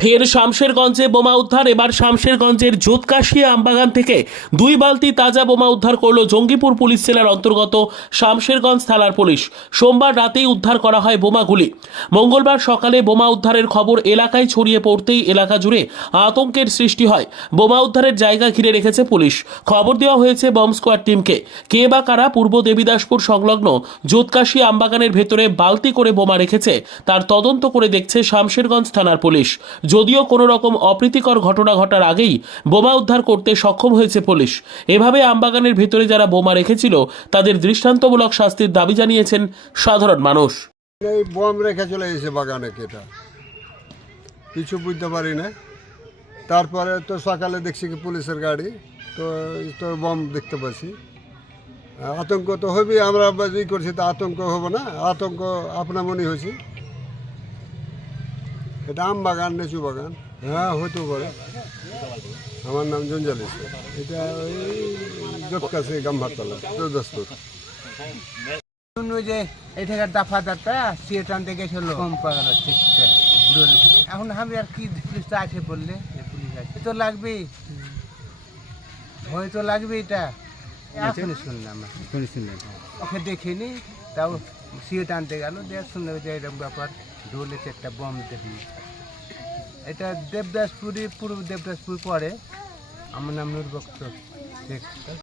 ফের শামশেরগঞ্জে বোমা উদ্ধার। এবার শামশেরগঞ্জের জোতকাশিয়া আমবাগান থেকে 2 বালতি তাজা বোমা উদ্ধার করলো জঙ্গিপুর পুলিশ জেলার অন্তর্গত শামশেরগঞ্জ থানার পুলিশ। সোমবার রাতেই উদ্ধার করা হয় বোমাগুলি। মঙ্গলবার সকালে বোমা উদ্ধারের খবর এলাকায় ছড়িয়ে পড়তেই এলাকা জুড়ে আতঙ্কের সৃষ্টি হয়। বোমা উদ্ধারের জায়গা ঘিরে রেখেছে পুলিশ। খবর দেওয়া হয়েছে বম্ব স্কোয়াড টিমকে। কে বা কারা পূর্ব দেবীদাসপুর সংলগ্ন জোতকাশিয়া আমবাগানের ভেতরে বালতি করে বোমা রেখেছে তার তদন্ত করে দেখছে শামশেরগঞ্জ থানার পুলিশ। যদিও কোনো রকম অপ্রীতিকর ঘটনা ঘটার আগেই বোমা উদ্ধার করতে সক্ষম হয়েছে পুলিশ। এভাবে আমবাগানের ভেতরে যারা বোমা রেখেছিল তাদের দৃষ্টান্তমূলক শাস্তির দাবি জানিয়েছেন সাধারণ মানুষ। এই বম রেখে চলে এসেছে বাগানে, কেটা কিছু বুঝতে পারি না। তারপরে তো সকালে দেখছি কি পুলিশের গাড়ি, তো তো বম দেখতে পাচ্ছি। আতঙ্ক তো হবেই, আমরা ই করছি তো আতঙ্ক হবে না? আতঙ্ক আপনা মনে হয়েছি। এটা আম বাগান, লিচু বাগান, হ্যাঁ হইতেও পারে। আমার নাম জঞ্জাল ইসলাম। এটা ওই জোতকাশি গাম্ভারতলা, দশপুর। যে এই থেকে দাফা দাতা সিয়ে টানতে গেছিল কম পাওয়া যাচ্ছে। এখন আমি আর কি পুলিশটা আছে বললে, পুলিশ আছে তো লাগবেই, ভয় তো লাগবে। এটা এখনই শুনলাম, ওকে দেখিনি, তাও সিয়ে টানতে গেল, দেখ শুনলে যে এরকম ব্যাপার ঢোলেছে একটা বম দেখি। এটা দেবদাসপুরি, পূর্ব দেবদাসপুর পরে। আমার নাম নূর বক্ত শেখ।